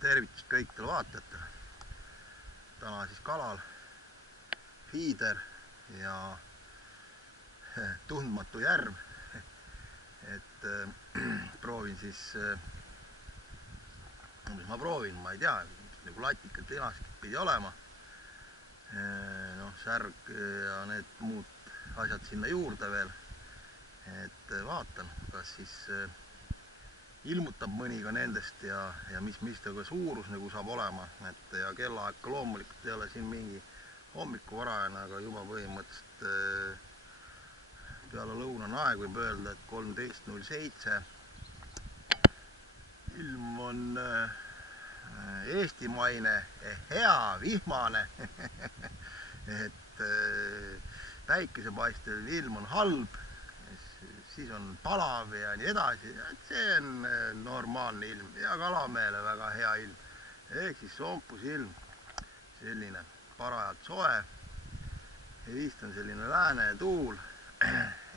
Tervitus kõikidele vaatajatele. Täna siis kalal hiider ja tundmatu järv. Et proovin siis, mis ma proovin, ma ei tea, nagu latikad tinaskid pidi olema. Särg ja need muud asjad sinna juurde veel. Et vaatan, kas siis ilmutab mõni ka nendest ja mis ta ka suurus nagu saab olema. Et ja kellaaeg ka loomulikult ei ole siin mingi hommikuvarajane, aga juba põhimõtteliselt peale lõunan aeg võib öelda, et 13.07. Ilm on eestimaine, hea, vihmane. Et päikesepaistel ilm on halb, siis on palav ja nii edasi, et see on normaalne ilm ja kalamehele väga hea ilm. Ehk siis sompus ilm, selline parajalt soe, vist on selline lääne tuul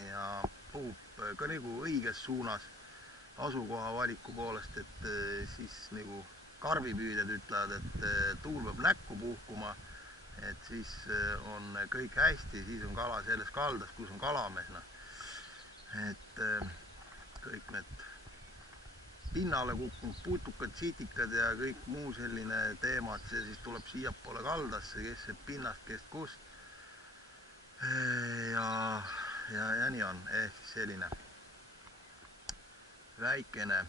ja puhub ka nagu õiges suunas asukoha valiku poolest, et siis nagu karbipüüdjad ütlevad, et tuul peab näkku puhkuma, et siis on kõik hästi, siis on kala selles kaldas, kus on kalamees. Et kõik need pinnale kukkunud putukad, sitikad ja kõik muu selline teema, et see siis tuleb siiapoole kaldasse, kes see pinnast, kes kust. Ja nii on, ehk selline väikene,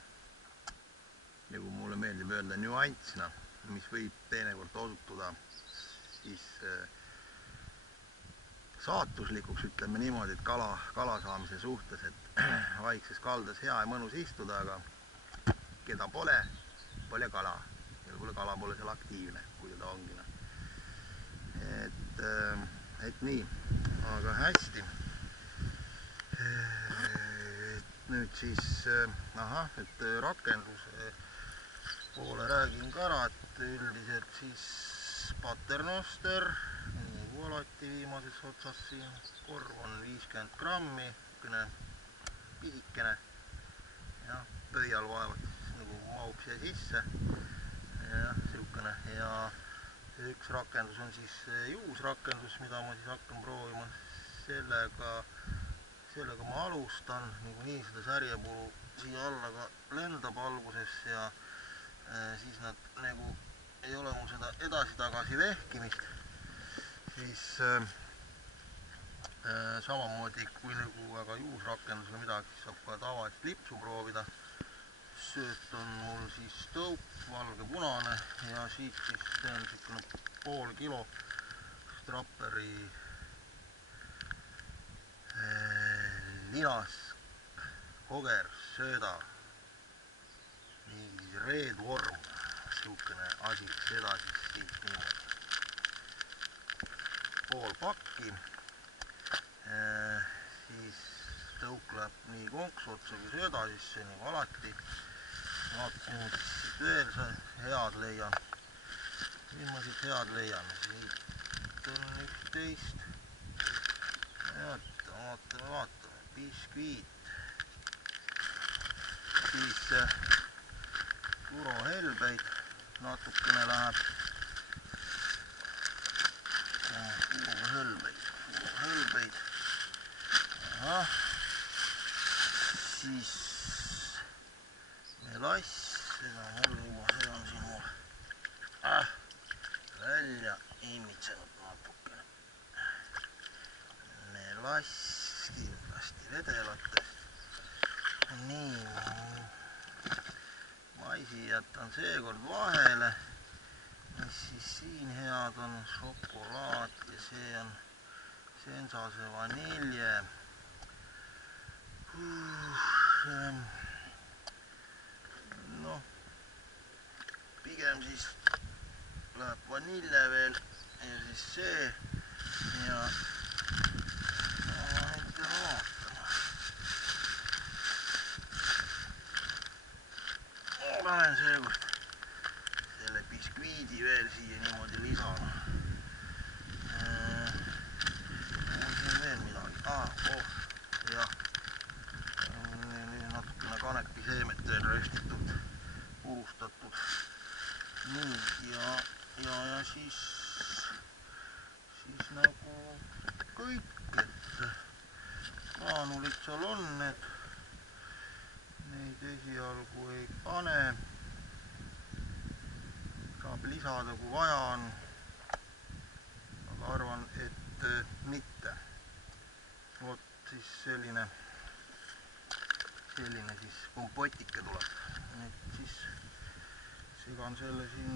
nagu mulle meeldib öelda, nüanssina, mis võib teinekord osutuda siis saatuslikuks, ütleme niimoodi, et kala saamise suhtes, et vaikses kaldas hea ja mõnus istuda, aga keda pole kala. Ja võib-olla kala pole seal aktiivne, kui teda ongi. Et nii, aga hästi. Nüüd siis, et rakenduse poole räägin ka ära, et üldiselt siis paternoster, nagu alati viimases otsas siin, korv on 50 grammi, pisikene ja pöial vaevalt nagu mahub siia sisse ja siukene. Ja üks rakendus on siis juusrakendus, mida ma siis hakkan proovima. Sellega ma alustan, nagu nii seda särjepuru siia alla ka lendab alguses ja siis nad nagu ei ole mul seda edasi-tagasi vehkimist, siis samamoodi kui nagu väga juusrakendus või midagi, siis saab ka tavalist lipsu proovida. Sööt on mul siis tõuk, valge-punane ja siit siis teen siukene pool kilo Strapperi linas koger sööda, nii reedvorm, siukene asi, seda siis siit niimoodi pool pakki, siis tõuk läheb nii konks otsa kui sööda sisse, nagu alati. Vaatan, et siit veel head leian. Siin ma siit head leian. Siit on 11. Vaatame. Biskviit. Siis purohelbeid natukene läheb. Purohelbeid. Siis melass, seda on siin mul välja imitsenud natukene. Melass kindlasti vedelatest. Nii, maisi jätan seekord vahele. Mis siis siin head on, šokolaad ja see on Sensase vanilje. Pigem siis läheb vanilje veel ja siis see ja ikka vaatama. Panen seekord selle biskviidi veel siia niimoodi lisama. Siin veel midagi. Jah. Natukene kanepiseemet veel röstitud, purustatud. nii, ja siis nagu kõik, et graanulid seal on, neid esialgu ei pane, saab lisada, kui vaja on, aga arvan, et mitte. Vot siis selline siis kompotike tuleb, et siis segan selle siin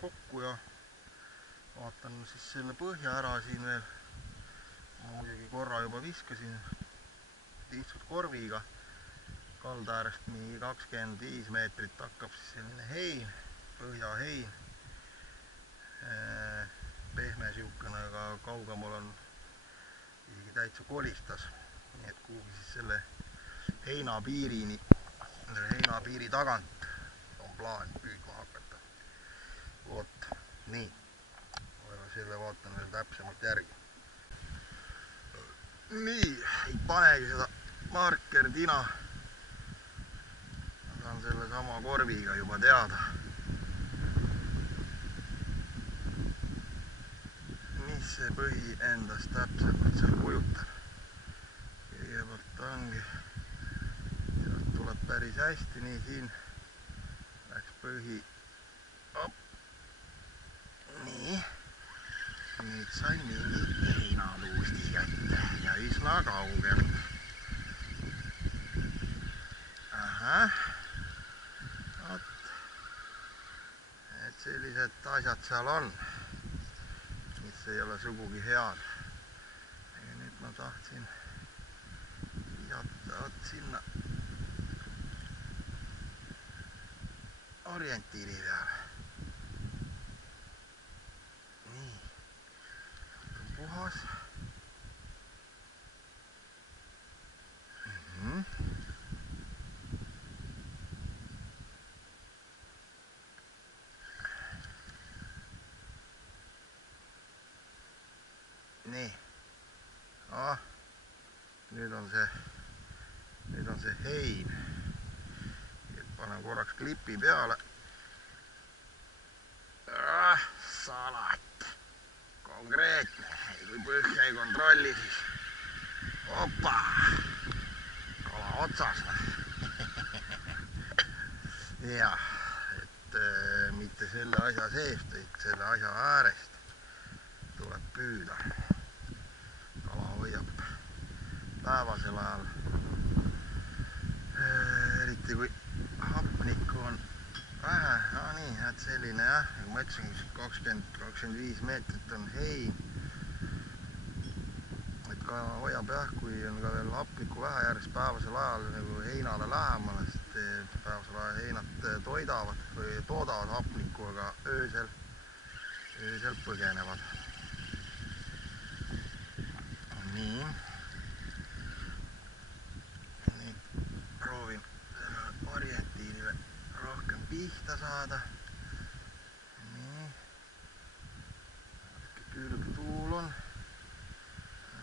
kokku ja vaatan siis selle põhja ära siin veel. Ma muidugi korra juba viskasin lihtsalt korviga. Kalda äärest mingi 25 meetrit hakkab siis selline hein, põhjahein. Pehme siukene, aga kaugemal on isegi täitsa kolistas. Nii et kuhugi siis selle heinapiiri tagant on plaan püüdma hakata. Vot, nii. Selle vaatan veel täpsemalt järgi. Nii, ei panegi seda markertina. Ma saan selle sama korviga juba teada. Mis see põhi endast täpsemalt seal kujutab. Kõigepealt ongi, sealt tuleb päris hästi, nii siin läks põhi. Op. Nii. Nüüd sain mingi heinaluusti kätte ja üsna kaugelt. Ahah. Vot. Et sellised asjad seal on, mis ei ole sugugi head. Ja nüüd ma tahtsin visata sinna orientiiri peale. Puhas. Nii. Nüüd on see hein. Panen korraks klipi peale. Salat. Konkreetne. Kui põhja ei kontrolli, siis opa, kala otsas. Jah, et mitte selle asja seest, vaid selle asja äärest tuleb püüda. Kala hoiab päevasel ajal, eriti kui hapnikku on vähe. No nii, et selline jah, nagu ma ütlesin, 20-25 meetrit on hein. Hoiab jah, kui on ka veel hapnikku vähe järjest päevasel ajal nagu heinale lähemale, sest päevasel ajal heinad toodavad hapnikku, aga öösel põgenevad. Nii. Nüüd proovin orientiirile rohkem pihta saada. Nii. Külgtuul on.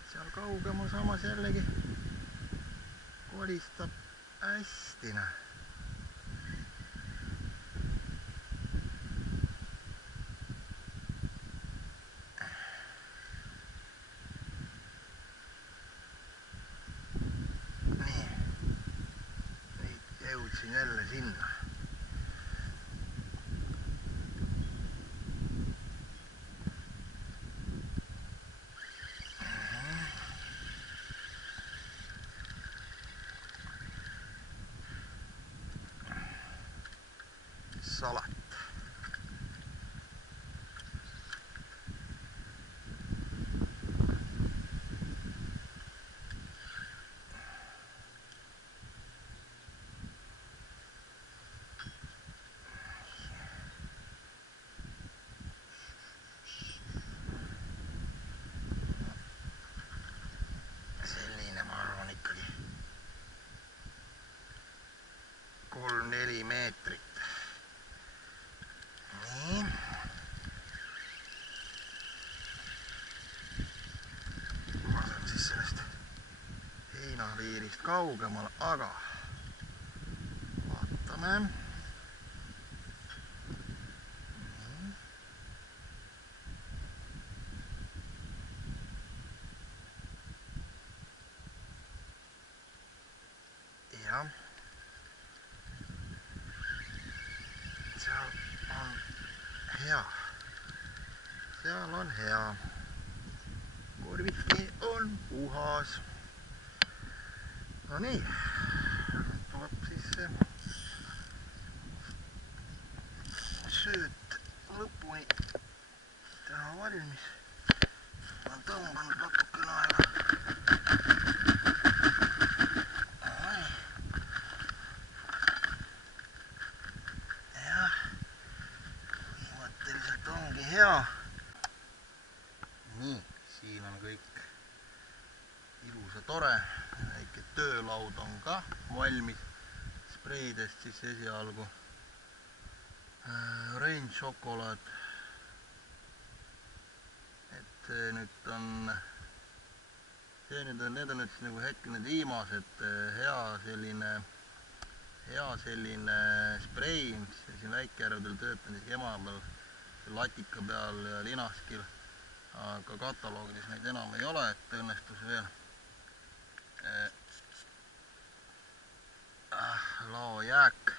Seal kaugemal samas jällegi kolistab hästi. Nii, nüüd jõudsin jälle sinna. Salat. Selline, ma arvan, ikkagi 3-4 meetrit. Nii. Ma olen siis sellest heinapiirist kaugemal, aga vaatame. hea. Seal on hea. Korvike on puhas. No nii, tuleb siis sööt lõpuni teha valmis. Ma olen tõmbanud natukene aega. Jah, põhimõtteliselt ongi hea. Nii, siin on kõik ilus ja tore. Väike töölaud on ka valmis spreidest siis esialgu. Orange šokolaad. Et need on nüüd nagu hetkel need viimased hea selline sprei, mis siin Väike-Järvedel töötan siis ema peal, latika peal ja linaskil. Aga kataloogides neid enam ei ole, et õnnestus veel laojääk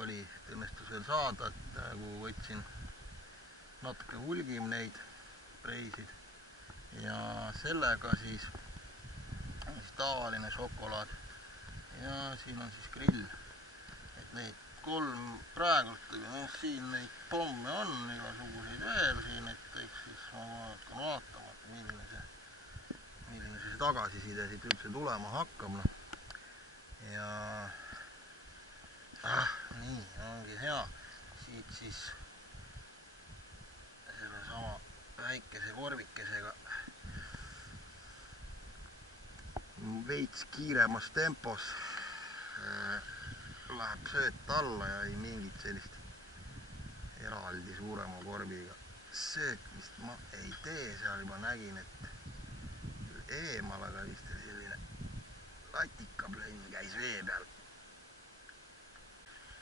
oli, et õnnestus veel saada, et nagu võtsin natuke hulgim neid spreisid ja sellega siis tavaline šokolaad ja siin on siis grill, et neid 3 praegult, siin neid pomme on igasuguseid veel siin, et eks siis ma hakkan vaatama, et milline see tagasiside siit üldse tulema hakkab. Ja nii, ongi hea. Siit siis selle sama väikese korvikesega veits kiiremas tempos läheb sööt alla ja ei mingit sellist eraldi suurema korviga söötmist ma ei tee. Seal juba nägin, et eemal, aga vist selline latikaplönn käis vee peal.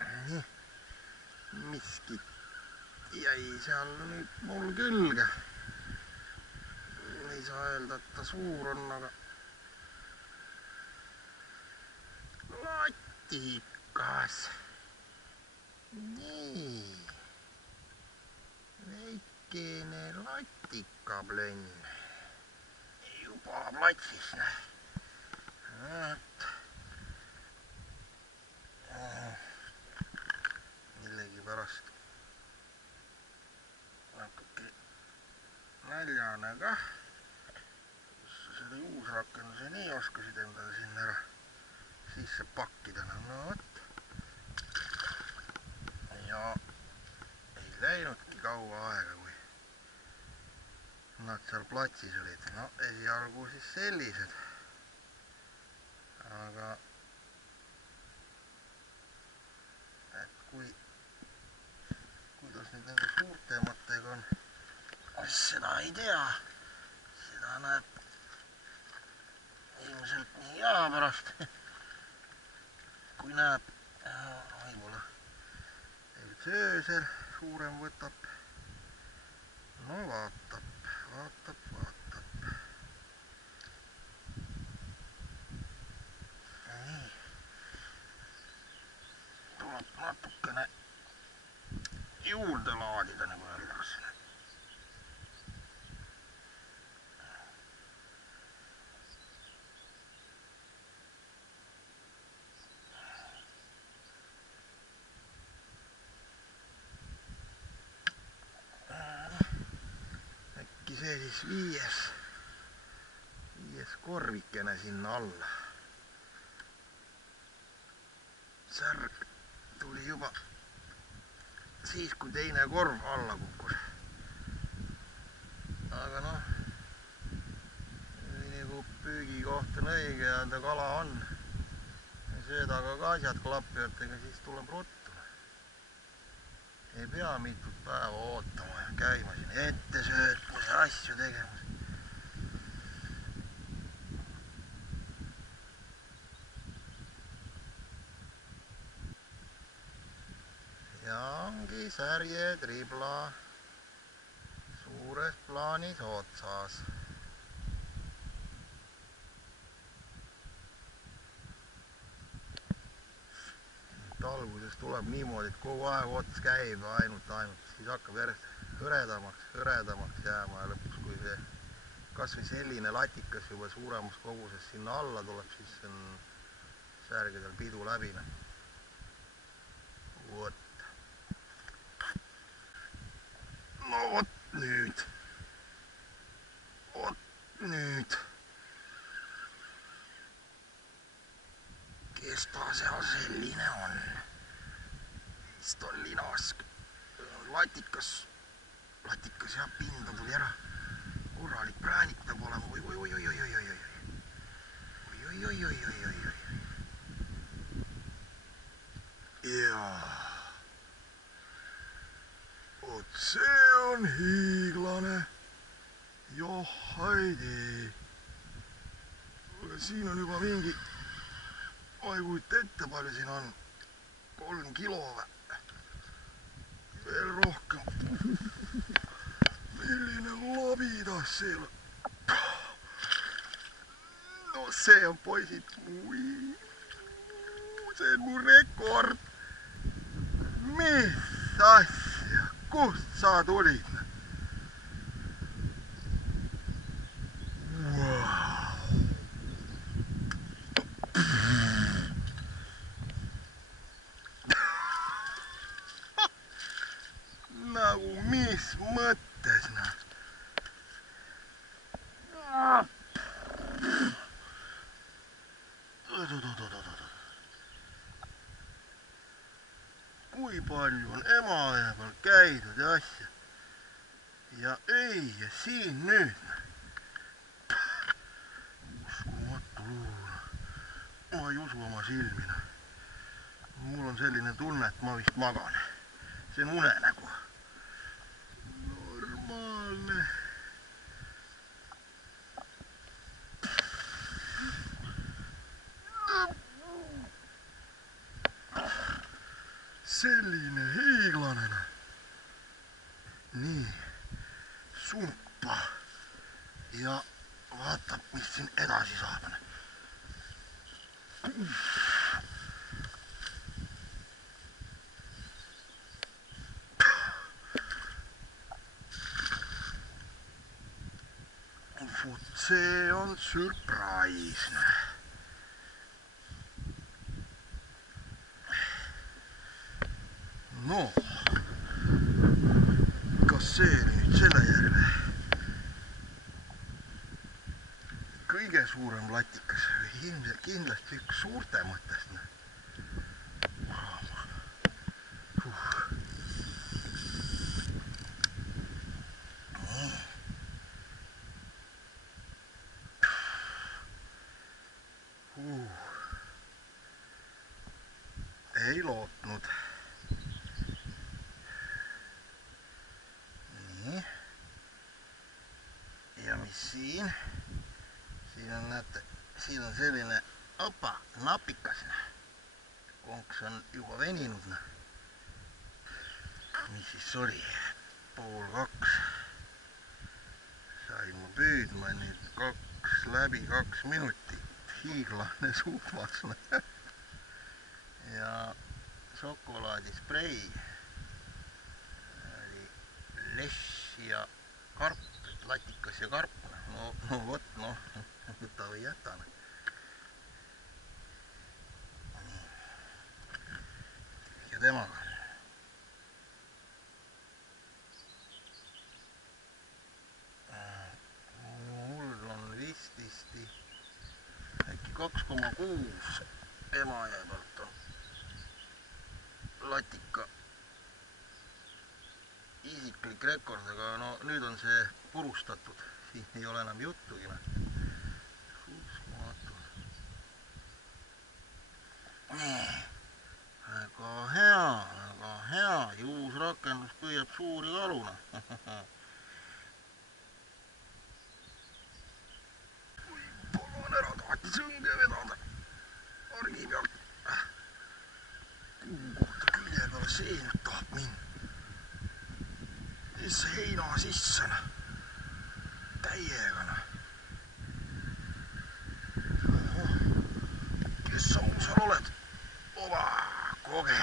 Nii, miskit jäi seal nüüd mul külge. Ei saa öelda, et ta suur on, aga latikas. Nii, väikene latikaplönn juba platsis. Millegipärast natuke näljane kah. Selle juusrakenduse nii oskasid endale sinna ära sisse pakkida. No võt. Ja ei läinudki kaua aega, kui nad seal platsis olid. No esialgu siis sellised. Aga et kuidas nüüd nende suurtematega on, seda ei tea. Seda näeb ilmselt nii hea pärast, kui näeb võib-olla öösel suurem võtab. No vaatab. Nii. Tuleb natukene juurde laadida, nagu öeldakse. See siis viies korvikene sinna alla. Särg tuli juba siis, kui teine korv alla kukkus. Aga noh, nagu püügikoht on õige ja ta kala on. Söödaga ka asjad klapivad, ega siis tuleb ruttu. Ei pea mitut päeva ootama ja käima siin ette söötmas ja asju tegemas. Ja ongi särje tribla suures plaanis otsas. et alguses tuleb niimoodi, et kogu aeg ots käib ainult, siis hakkab järjest hõredamaks jääma ja lõpuks, kui see kas või selline latikas juba suuremas koguses sinna alla tuleb, siis on särgedel pidu läbi. Vot. No vot nüüd. Kes ta seal selline on? Vist on linask. Latikas ja pinda tuli ära. Korralik präänik peab olema. Jaa. Vot see on hiiglane. Joh, haidi. Siin on juba mingi, ma ei kujuta ette, palju siin on. 3 kilo või? Veel rohkem. Milline labidas see on. No see on poisid. See on mu rekord. Mis asja? Kust sa tulid? Nagu mis mõttes, Kui palju on Emajõe peal käidud ja asja. Ja ei, ja siin nüüd. Uskumatu lugu. Ma ei usu oma silmina. Mul on selline tunne, et ma vist magan. See on unenägu. Normaalne. Selline hiiglanena. Nii, sumpa. Ja vaatab, mis siin edasi saab. Vot see on surprise. No, kas see nüüd selle järve kõige suurem latikas või ilmselt kindlasti üks suurtematest. Ei lootnud. Nii. Ja mis siin? Siin on, näete, siin on selline napikas. Konks on juba veninud. Mis siis oli? 1:30. Sain ma püüdma nüüd 2 minutit. Hiiglane suhvas. Ja šokolaadisprei oli less ja karp, latikas ja karp. No vot, võta või jäta. Ja temaga. Mul on vististi äkki 2,6 Emajõe pealt on latika isiklik rekord, aga no nüüd on see purustatud, siin ei ole enam juttugi. Väga hea, juusrakendus püüab suuri kaluna. Palun ära tahti sõnge vedada argi pealt. Kohta külje peale see nüüd tahab minna. Mis heina sisse täiega. Kes sa muu seal oled? Oba, koge.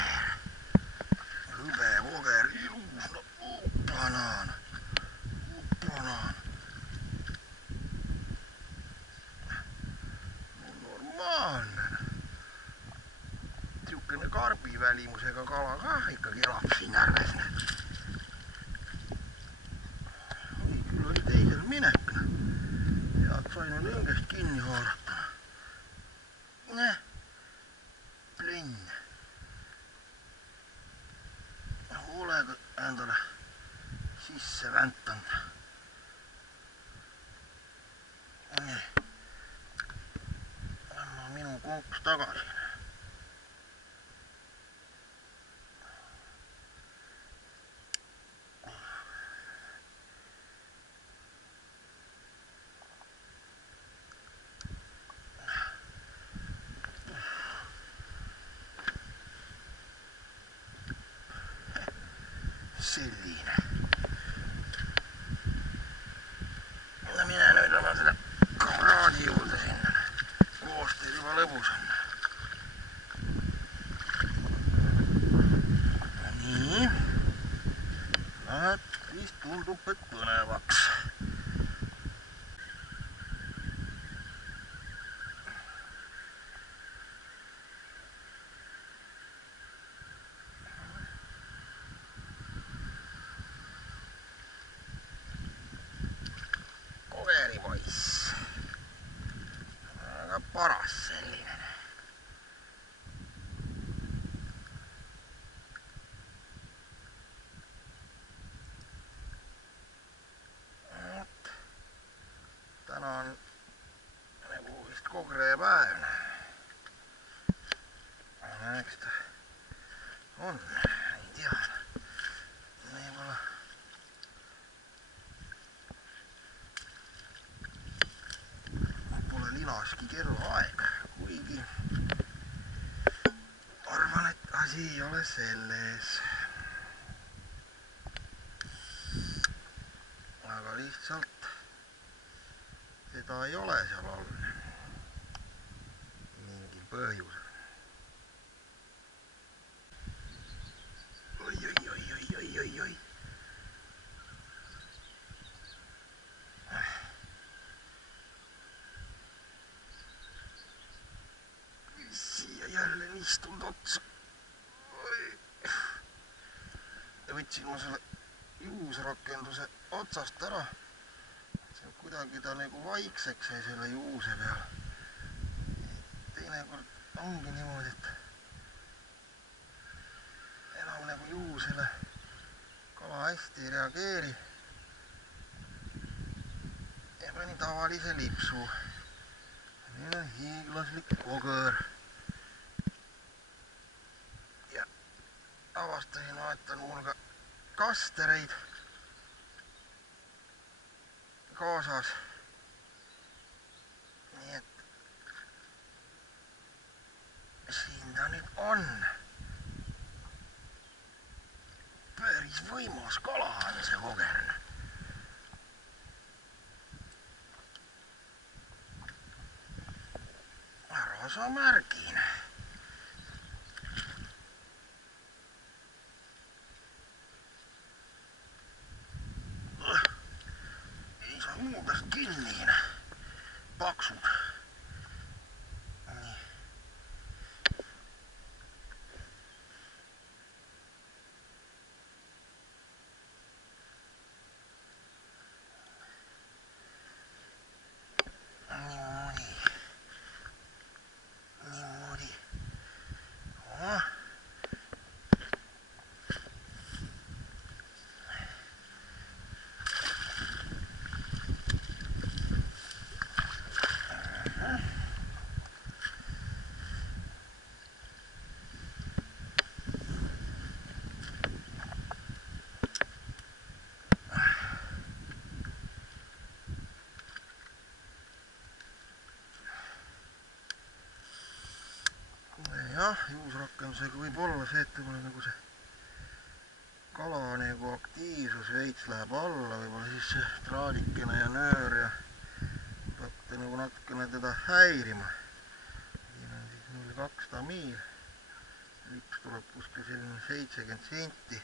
välimusega kala ka ikkagi elab siin järves. Küll oli teisel minek. Head sain lõngest kinni haarata. Plünn. Hoolega endale sisse väntanud. Anna minu konks tagasi. Selline. Mine nüüd oma selle kamraadi juurde sinna. Koostööd juba lõbus on. Nii. Läheb, vist tundub, et põnevaks. Poiss. Väga paras selline. Täna on nagu vist kogrepäev. Eks ta on, ei tea. Võib-olla lilaski kellaaeg, kuigi arvan, et asi ei ole selles. Aga lihtsalt seda ei ole seal all mingil põhjusel. Oi. Siia jälle nistunud otsa. Võtsin ma selle juusrakenduse otsast ära. See kuidagi ta nagu vaikseks jäi selle juuse peal. Teinekord ongi niimoodi, et enam nagu juusele kala hästi ei reageeri. Ja panin tavalise lipsu. Nüüd on hiiglaslik kogõr. Avastasin, et on mul ka kastereid kaasas. Nii et siin ta nüüd on. Päris võimas kala on see kogern. Ära sa märgin. Muudest kinni, paksud. Nii. Niimoodi. Jah, juusrakendusega võib olla see, et võib-olla nagu see kala nagu aktiivsus veits läheb alla, võib-olla siis see traadikene ja nöör ja peate nagu natukene teda häirima. Siin on siis 0,2 tamiil, lips tuleb kuskil selline 70 senti.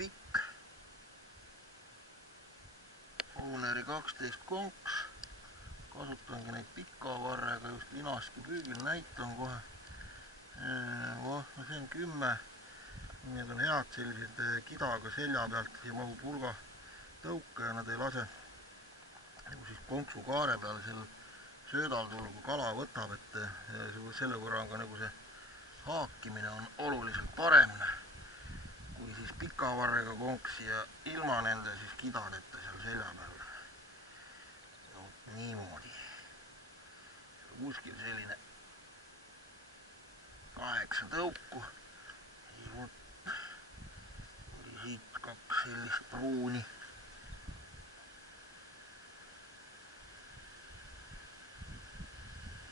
Pikk, Ooneri 12 konks, kasutangi neid pika varrega just linastu püügil, näitan kohe. No see on 10. Need on head sellised kidaga selja pealt, siia mahub hulga tõuke ja nad ei lase nagu siis konksu kaare peale seal söödal tulla, kui kala võtab, et selle võrra on ka nagu see haakimine on oluliselt parem kui siis pika varrega konks ja ilma nende siis kidadeta seal selja peal. No niimoodi. Kuskil selline 8 tõuku. Oli siit 2 sellist pruuni.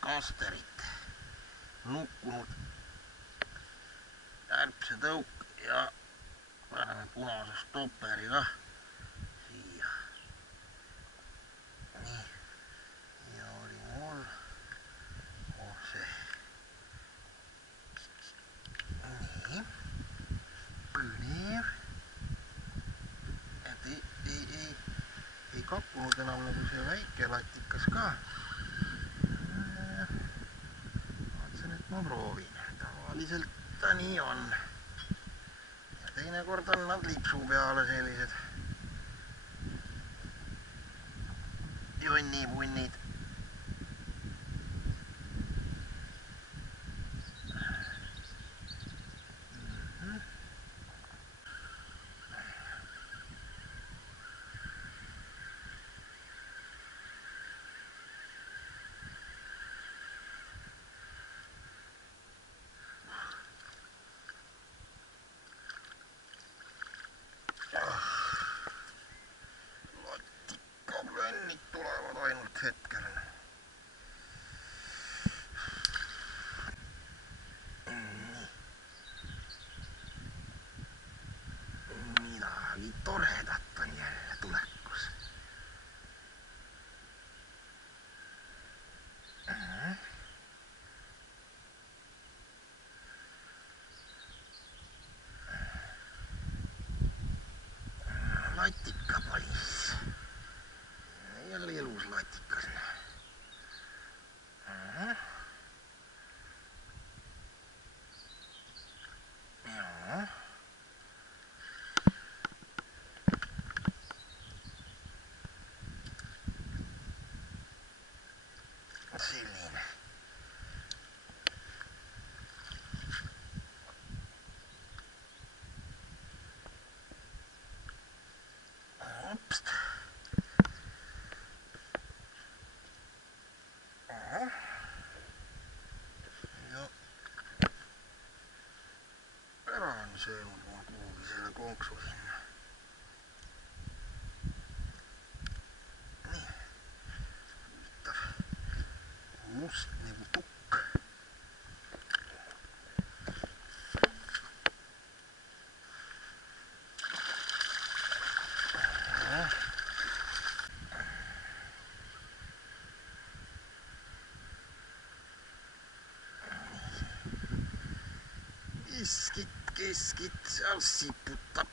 Kasterit, nukkunud ärpsetõuk ja paneme punase stopperi ka siia. Nii, ja oli mul see. Nii, põnev. Et ei kakkunud enam nagu see väike latikas ka. Ma proovin, tavaliselt ta nii on. Ja teinekord on nad lipsu peale sellised jonnipunnid. Latikkablennid tulevad ainult hetkel. Midagi toredat on jälle tulekus. Latikapoliss. Jälle ilus latikas. Joo. Selline. Opst. Ja ära on söönud mul kuhugi selle konksu sinna. Nii. Huvitav. Must nagu tukk. Keskit, seal siputab.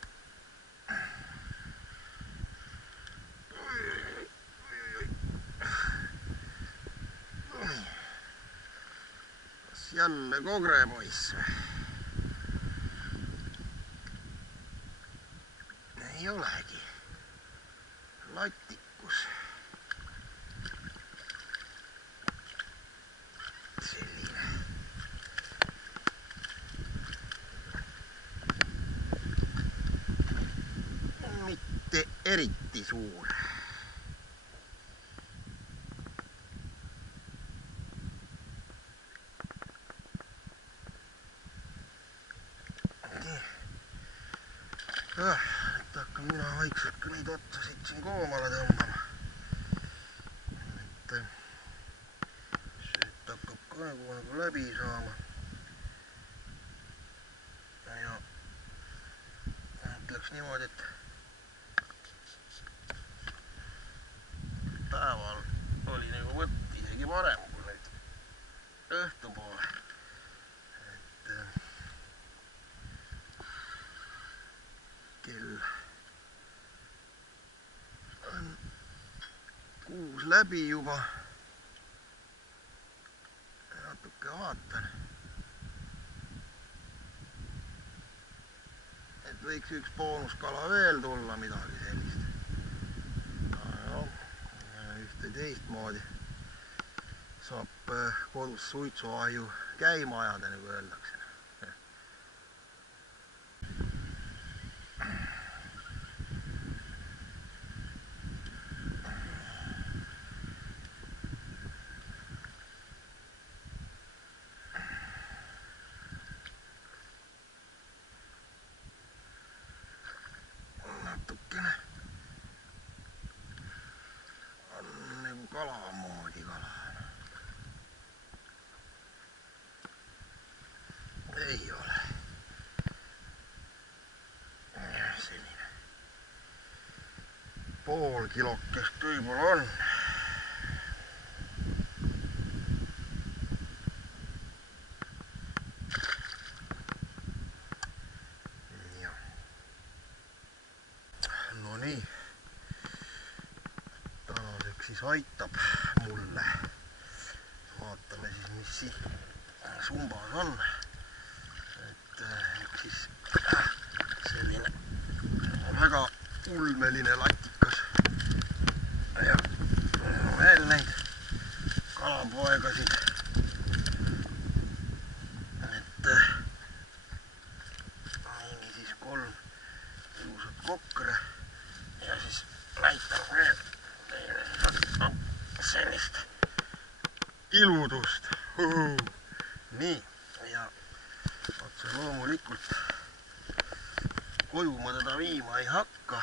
Kas jälle kogrepoiss või? Ei olegi. Latikus. Selline. Mitte eriti suur. Nüüd hakkan mina vaikselt ka neid otsasid siin koomale tõmbama. Et sööt hakkab ka nagu läbi saama. Ja ütleks niimoodi, et päeval oli nagu võtt isegi parem kui nüüd õhtupoole. Et kell on 6 läbi juba. natuke vaatan, et võiks üks boonuskala veel tulla, midagi sellist. Ühte teistmoodi saab kodus suitsuahju käima ajada, nagu öeldakse. Natukene on nagu kala moodi kala. Ei ole. Selline pool kilokest võib-olla on. No nii, tänaseks siis aitab mulle. Vaatame siis, mis siin sumbas on. Et siis selline väga ulmeline latikas. Ja veel neid kalapoegasid. Et mingi siis 3 ilusat kokre. Ja siis näitan veel teile sellist iludust. Nii, ja otse loomulikult koju ma teda viima ei hakka,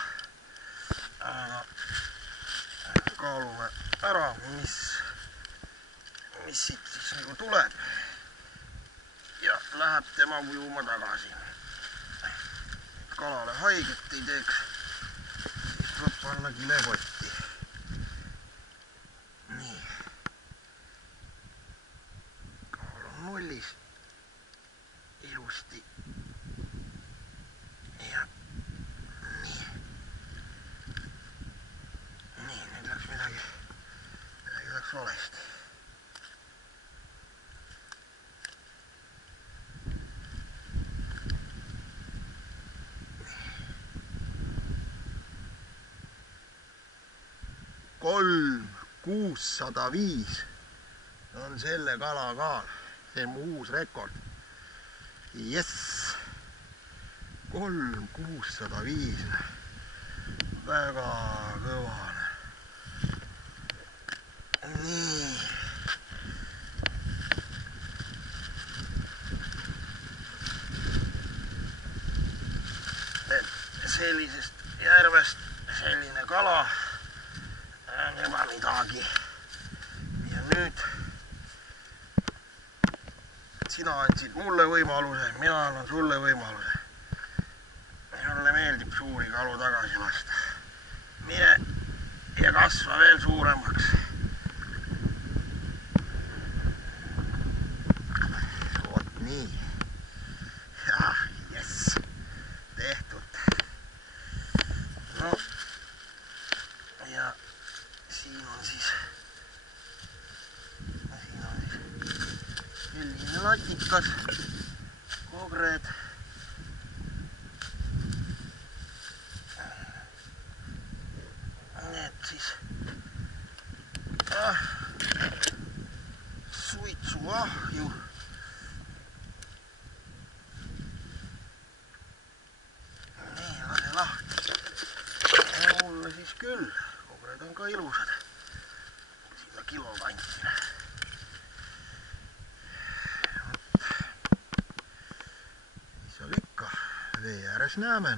aga kaalume ära, mis siit siis nagu tuleb ja läheb tema ujuma tagasi. Kalale haiget ei teeks, tuleb panna kilekotti. Nii, kaal on nullis ilusti. Ja nii, nüüd läks midagi läks valesti. Kolm 605 on selle kala kaal. See on mu uus rekord. Jess! 3 605. Väga kõvane. Nii. Et sellisest järvest selline kala on juba midagi. Ja nüüd sina andsid mulle võimaluse, mina annan sulle võimaluse. Mulle meeldib suuri kalu tagasi lasta. Mine ja kasva veel suuremaks. Vot nii. Ja, jess. Tehtud. No, ja siin on siis selline latikas, kogred. Need siis suitsuahju. Nii, lase lahti. Ja mulle siis küll, kogred on ka ilusad. Sinna kilo kanti. Mis seal ikka, vee ääres näeme.